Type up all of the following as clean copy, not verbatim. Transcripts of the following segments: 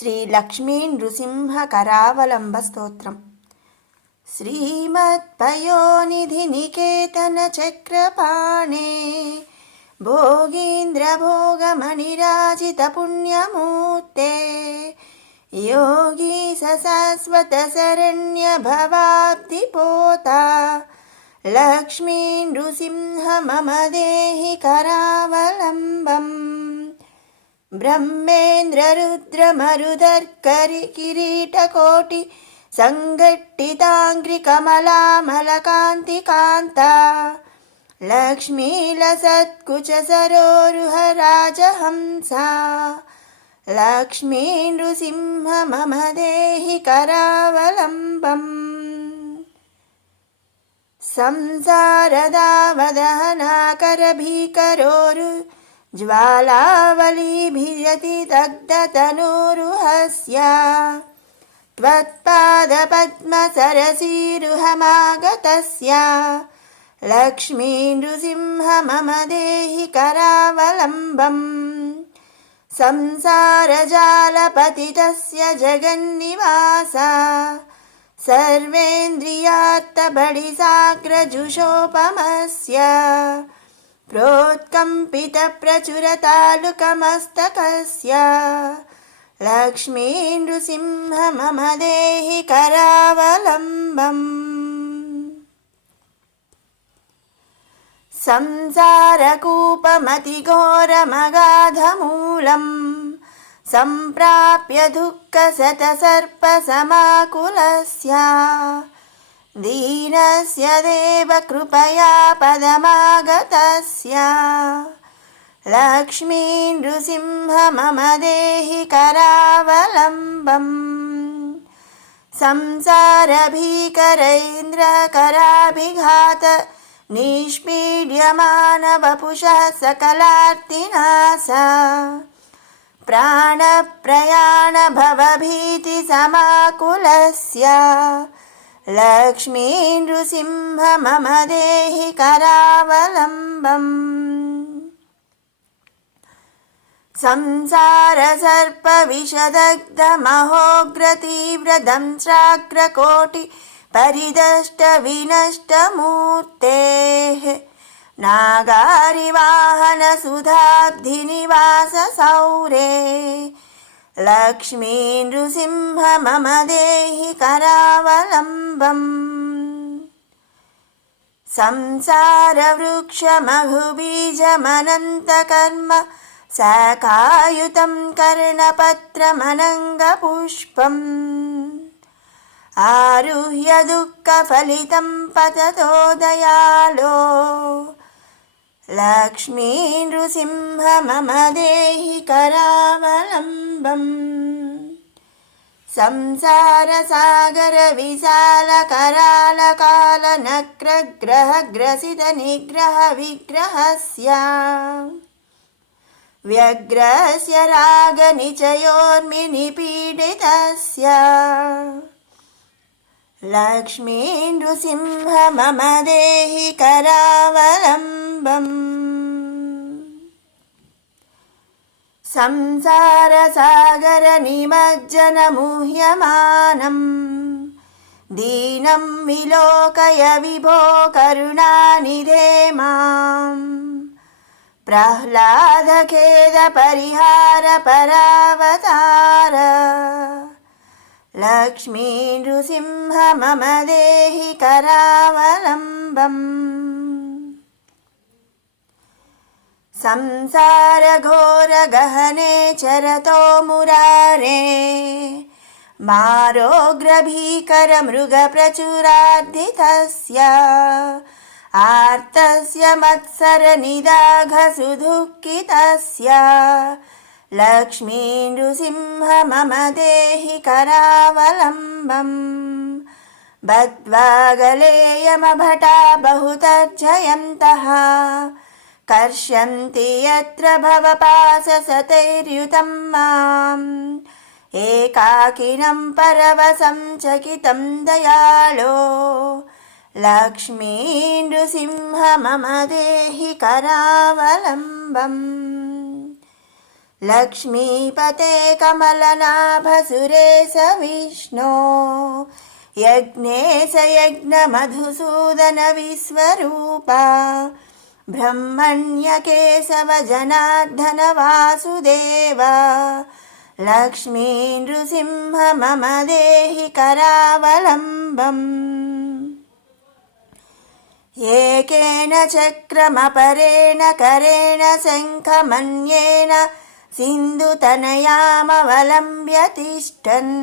శ్రీ లక్ష్మీ నృసింహ కరావలంబ స్తోత్రం. శ్రీమత్పయోనిధి నికేతన చక్రపాణే భోగీంద్ర భోగమణిరాజిత పుణ్యమూర్తే యోగీ శాశ్వత శరణ్య భవాబ్ది పోతా లక్ష్మీ నృసింహ మమ దేహి కరావలంబం. బ్రహ్మేంద్ర రుద్ర మరుదర్కరి కిరీటకోటి సంఘట్టితాంగ్రి కమలామలకాంతి కాంత లక్ష్మీలసత్కుచ సరోరుహ రాజహంస లక్ష్మీ నృసింహ మమ దేహి కరావలంబం. సంసారదావదహనాకర భీకరోరు జ్వాలావలీభిరతి దగ్ధతనూరుహస్య త్వత్పాదపద్మసరసీరుహమాగతస్య లక్ష్మీ నృసింహ మమ దేహి కరావలంబం. సంసారజాలపతితస్య జగన్నివాస సర్వేంద్రియాత్తబడిసాగ్రజుషోపమస్య ప్రోత్కంపితప్రచురతాలుకమస్తకస్య లక్ష్మీ నృసింహ మమ దేహి కరావలంబం. సంసారకూపమతిఘోరమగాధమూలం సంప్రాప్య దుఃఖశతసర్పసమాకులస్య దీనస్య దేవ కృపయా పదమాగతస్య లక్ష్మీ నృసింహ మమ దేహి కరావలంబం. సంసారభీకరైంద్రకరాభిఘాత నిష్పీడ్యమాన వపుషః సకలార్తినాశ ప్రాణప్రయాణ భవభీతి సమాకులస్య లక్ష్మీ నృసింహ మమ దేహి కరావలంబం. సంసారసర్ప విషదగ్ధ మహోగ్రతీవ్రదంశ్రాగ్రకోటి పరిదష్ట వినష్టమూర్తేః నాగారివాహన సుధాబ్ధినివాస సౌరే లక్ష్మీ నృసింహ మమ దేహి కరావలంబం. సంసారవృక్షమహుబీజమనంతకర్మ శాఖాయుతం కర్ణపత్రమనంగపుష్పం ఆరుహ్య దుఃఖఫలితం పతతో దయాళో లక్ష్మీ నృసింహ మమ దేహి కరావలంబం. సంసారసాగర విశాల కరాల కాల నక్రగ్రహ గ్రసిత నిగ్రహ విగ్రహస్య వ్యగ్రస్య రాగ నిచయోర్మి నిపీడితస్య లక్ష్మీ నృసింహ మమ దేహి కరావలంబం. సంసారసాగర నిమజ్జన ముహ్యమానం దీనం విలోకయ విభో కరుణానిధే మాం ప్రహ్లాదఖేద పరిహార పరావతార లక్ష్మీ నృసింహ మమ దేహి కరావలంబం. సంసారఘోర గహనే చరతో మురారే మారోగ్రభీకర మృగ ప్రచురార్ధితస్య ఆర్తస్య మత్సర నిదాఘ సుదుఃఖితస్య లక్ష్మీ నృసింహ మమ దేహి కరావలంబం. బద్ధ్వాగలేయమభటా బహుతర్జయంతః కర్షంతి యత్ర భవపాశసతైర్యుతం మాం ఏకాకినం పరవశం చకితం దయాళో లక్ష్మీ నృసింహ మమ దేహి కరావలంబం. लक्ष्मीपते कमलनाभसुरेश विष्णो यज्ञेश यज्ञमधुसूदनविश्वरूपा ब्रह्मण्यकेशव जनार्दन वासुदेव लक्ष्मी नृसिंह मम देहि करावलम्बम् एकेन चक्रमपरेण करेण शङ्खमन्येन सिन्धुतनयामवलम्ब्य तिष्ठन्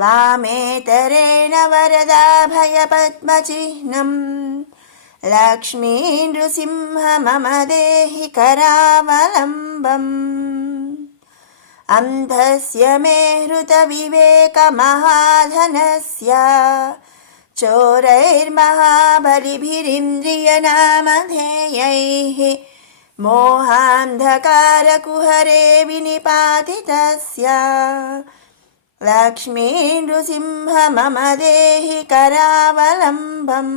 वामेतरेण वरदाभयपद्मचिह्नम् लक्ष्मी नृसिंह मम देहि करावलम्बम् अन्धस्य मे हृतविवेकमहाधनस्य चोरैर्महाबलिभिरिन्द्रियनामधेयैः मोहान्धकारकुहरे विनिपातितस्य लक्ष्मी नृसिंह मम देहि करावलम्बम्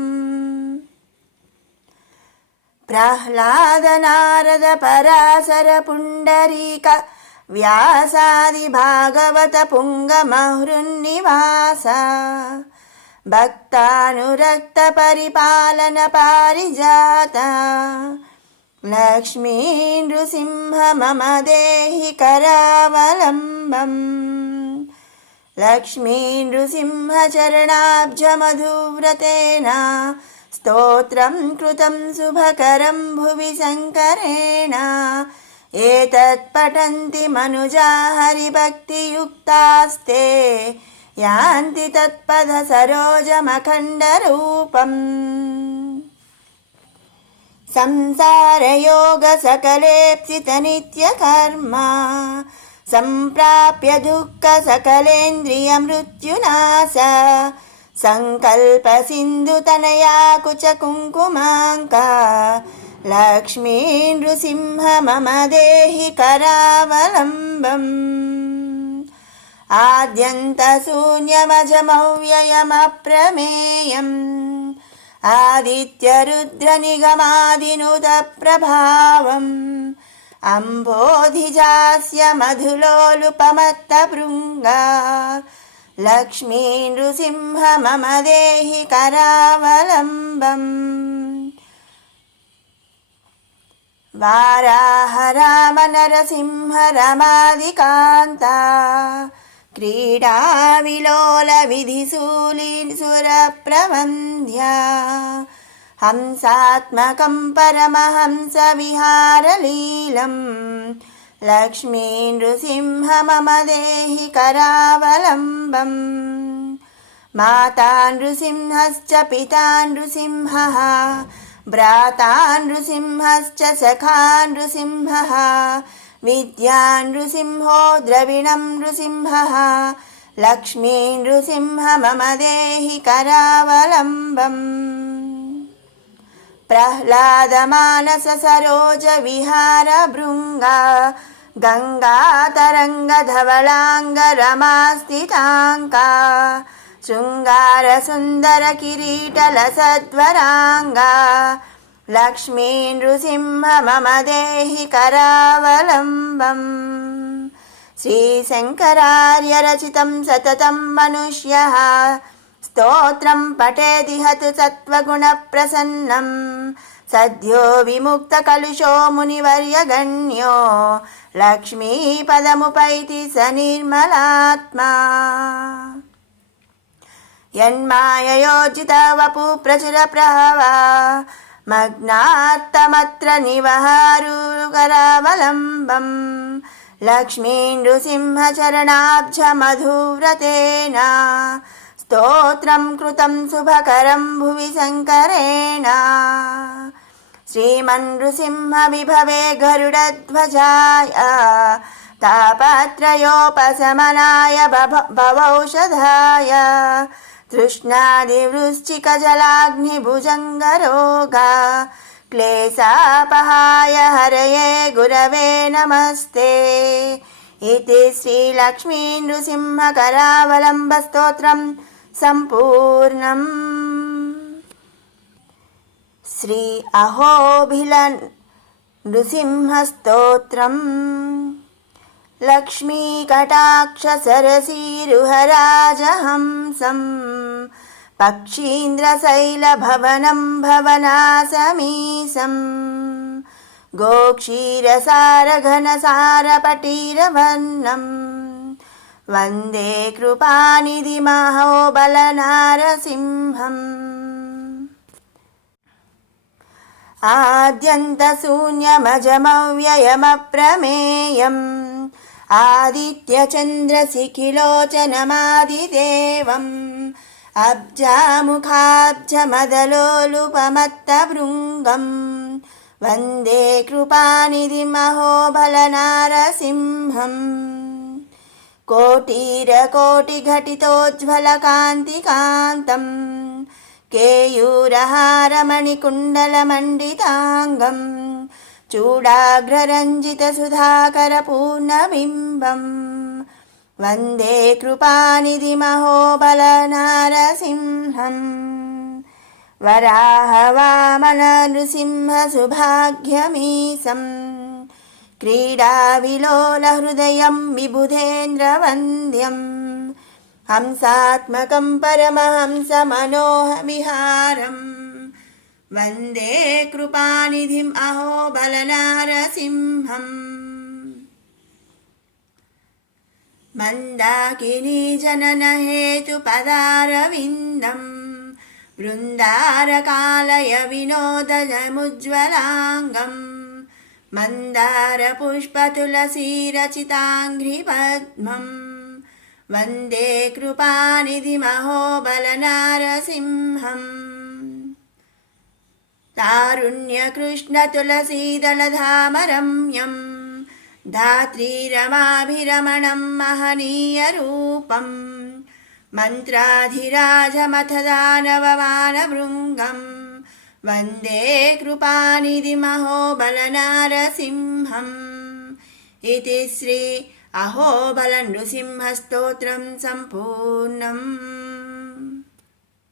प्रह्लादनारद पराशर पुण्डरीक व्यासादि भागवत पुङ्गमहृन्निवास भक्तानुरक्त परिपालन पारिजात लक्ष्मी नृसिंह मम देहि करावलम्बम् लक्ष्मी नृसिंह चरणाब्जमधुव्रतेन स्तोत्रं कृतं शुभकरं भुवि शङ्करेण एतत् पठन्ति मनुजा हरिभक्तियुक्तास्ते यान्ति तत्पद सरोजमखण्डरूपम् संसारयोग सकलेप्सित नित्यकर्म सम्प्राप्य दुःख सकलेन्द्रिय मृत्युनाश संकल्प सिन्धुतनया कुच कुङ्कुमाङ्का लक्ष्मी नृसिंह मम देहि करावलम्बम् आद्यन्तशून्यमजमव्ययमप्रमेयम् आदित्यरुद्रनिगमादिनुतप्रभावम् अम्भोधिजास्य मधुलोलुपमत्तभृङ्गा लक्ष्मी नृसिंह मम देहि करावलम्बम् वाराह राम नरसिंह रमादिकान्ता क्रीडाविलोल विधिशूलिसुरप्रवन्द्या हंसात्मकं परमहंस विहारलीलम् लक्ष्मी नृसिंह मम देहि करावलम्बम् माता नृसिंहश्च पिता नृसिंहः भ्राता नृसिंहश्च सखा नृसिंहः विद्या नृसिंहो द्रविणं नृसिंहः लक्ष्मी नृसिंह मम देहि करावलम्बम् प्रह्लाद मानस सरोज विहार भृङ्गा गङ्गा तरङ्ग धवलाङ्ग रमास्थिताङ्का शृङ्गार सुन्दर किरीटलसद्वराङ्गा लक्ष्मी नृसिंह मम देहि करावलम्बम् श्रीशङ्करार्य रचितं सततं मनुष्यः स्तोत्रं पठेदिहतु सत्त्वगुणप्रसन्नं सद्यो विमुक्तकलुषो मुनिवर्यगण्यो लक्ष्मीपदमुपैति स निर्मलात्मा यन्माययोजित वपु प्रचुरप्रहवा मग्नात्तमत्र निवहारुकरावलम्बम् लक्ष्मी नृसिंह चरणाब्जमधुव्रतेन स्तोत्रं कृतं शुभकरं भुवि शङ्करेण श्रीमन्नृसिंह विभवे गरुडध्वजाय तापत्रयोपशमनाय भवौषधाय तृष्णादिवृश्चिकजलाग्निभुजङ्गरोगा क्लेशापहाय हरये गुरवे नमस्ते इति श्रीलक्ष्मी नृसिंह करावलम्बस्तोत्रं सम्पूर्णम्। श्री अहोबिल नृसिंहस्तोत्रम्। लक्ष्मीकटाक्षसरसीरुहराजहंसं पक्षीन्द्रशैलभवनं भवनासमीसं गोक्षीरसारघनसारपटीरवर्णं वन्दे कृपानिधिमहोबलनारसिंहम् आद्यन्तशून्यमजमव्ययमप्रमेयम् आदित्यचन्द्रशिखिलोचनमादिदेवम् अब्जामुखाब्जमदलोलुपमत्तभृङ्गम् वन्दे कृपानिधिमहोबलनारसिंहम् कोटिरकोटिघटितोज्ज्वलकान्तिकान्तम् केयूरहारमणिकुण्डलमण्डिताङ्गम् चूडाग्ररञ्जितसुधाकरपूर्णबिम्बम् वन्दे कृपानिधिमहोबलनारसिंहम् वराहवामननृसिंहसुभाग्यमीशम् क्रीडाविलोलहृदयं विबुधेन्द्रवन्द्यम् हंसात्मकं परमहंसमनोहविहारम् वन्दे कृपानिधिम् अहोबलनारसिंहम् मन्दाकिनीजननहेतुपदारविन्दम् वृन्दारकालय विनोदजमुज्ज्वलाङ्गम् मन्दारपुष्पतुलसीरचिताङ्घ्रिपद्मम् वन्दे कृपानिधिमहोबलनारसिंहम् तारुण्यकृष्णतुलसीदलधामरम्यम् धात्रीरमाभिरमणं महनीयरूपम् मन्त्राधिराजमथदानवमानभृङ्गम् वन्दे कृपानिधिमहोबलनारसिंहम् इति श्री अहोबलनृसिंहस्तोत्रं सम्पूर्णम्।